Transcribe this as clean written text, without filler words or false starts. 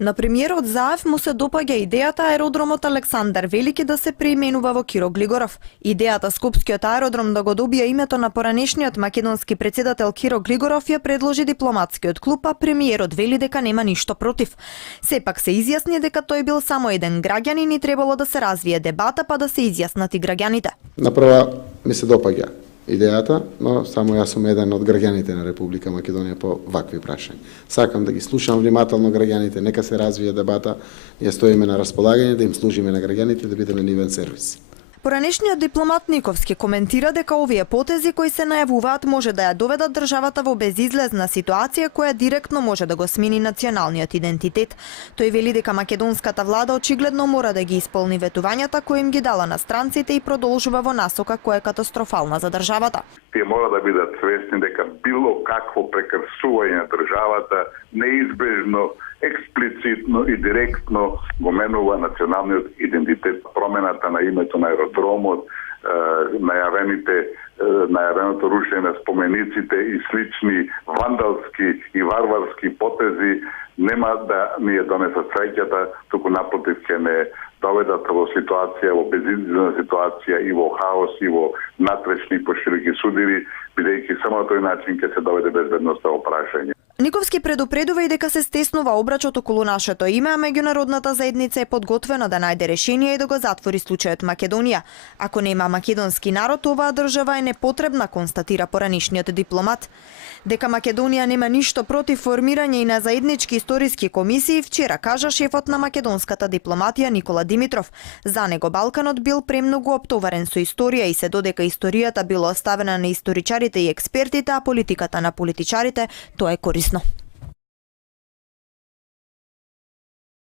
На премиерот Заев му се допаѓа идејата аеродромот Александар Велики да се преименува во Киро Глигоров. Идејата Скопскиот аеродром да го добие името на поранешниот македонски председател Киро Глигоров ја предложи дипломатскиот клуб, а премиерот вели дека нема ништо против. Сепак се изјасни дека тој бил само еден граѓанин и требало да се развие дебата па да се изјаснат и граѓаните. Направа ми се допаѓа идејата, но само јас сум еден од граѓаните на Република Македонија по вакви прашања. Сакам да ги слушам внимателно граѓаните, нека се развие дебата, ние стоиме на располагање да им служиме на граѓаните, да бидеме нивен сервис. Поранешниот дипломат Никовски коментира дека овие потези кои се најавуваат може да ја доведат државата во безизлезна ситуација која директно може да го смени националниот идентитет. Тој вели дека македонската влада очигледно мора да ги исполни ветувањата кои им ги дала на странците и продолжува во насока која е катастрофална за државата. Тие мора да бидат свесни дека било какво прекршување на државата неизбежно, експлицитно и директно го менува националниот идентитет. Промената на името на аеродромот, најавеното рушење на спомениците и слични вандалски и варварски потези нема да ни ја донесат среќата, туку напротив ќе не доведат во ситуација, во безизлезна ситуација и во хаос и во натрешни пошироки судири, бидејќи само на тој начин ќе се доведе безбедноста во прашање. Никовски предупредува и дека се стеснува обрачот околу нашето име, а меѓународната заедница е подготвена да најде решение и да го затвори случајот Македонија. Ако нема македонски народ, оваа држава е непотребна, констатира поранешниот дипломат. Дека Македонија нема ништо против формирање и на заеднички историски комисии, вчера кажа шефот на македонската дипломатија Никола Димитров. За него Балканот бил премногу оптоварен со историја и се додека историјата била оставена на историчарите и експертите, а политиката на политичарите, тоа е корисно.